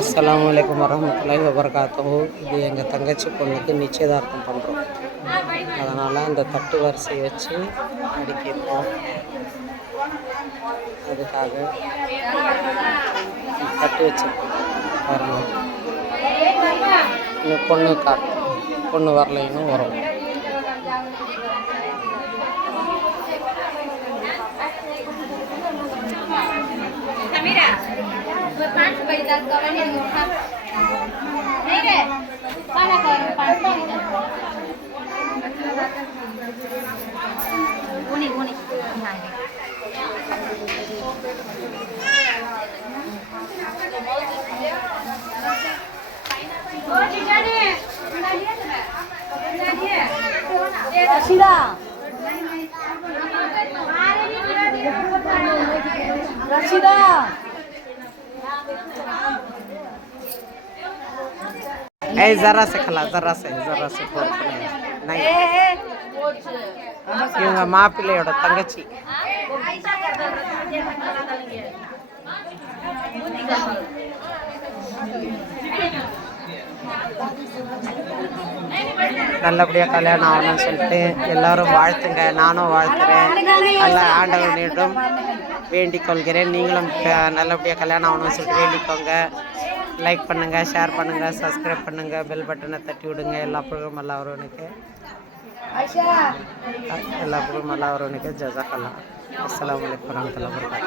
அஸ்ஸலாமு அலைக்கும் வரஹ்மத்துல்லாஹி வபரகாத்துஹு. இது எங்கள் தங்கச்சி பொண்ணுக்கு நிச்சயதார்த்தம் பண்ணுறோம். அதனால் அந்த தட்டு வரிசை வச்சு அடிக்கிறோம். அதுக்காக தட்டு வச்சுருக்கோம். வரணும் இன்னும் பொண்ணு பொண்ணு வரல, இன்னும் வரும். जरा से खला जरा से இவங்க மாப்பிள்ளையோட தங்கச்சி. நல்லபடியாக கல்யாணம் ஆகணும்னு சொல்லிட்டு எல்லாரும் வாழ்த்துங்க. நானும் வாழ்த்துறேன். நல்ல ஆண்டவனிடம் வேண்டிக் கொள்கிறேன். நீங்களும் நல்லபடியாக கல்யாணம் ஆகணும்னு சொல்லிட்டு வேண்டிக்கோங்க. லைக் பண்ணுங்கள், ஷேர் பண்ணுங்கள், சப்ஸ்கிரைப் பண்ணுங்கள், பெல் பட்டனை தட்டி விடுங்க. எல்லா புகழும் அல்லா ஒருவனுக்கு, எல்லா புகழும் அல்லா ஒருவனுக்கு. ஜஸாக்கல்லாஹ். அஸ்ஸலாமு அலைக்கும் வரஹ்மத்துல்லாஹி வபரகாத்துஹு.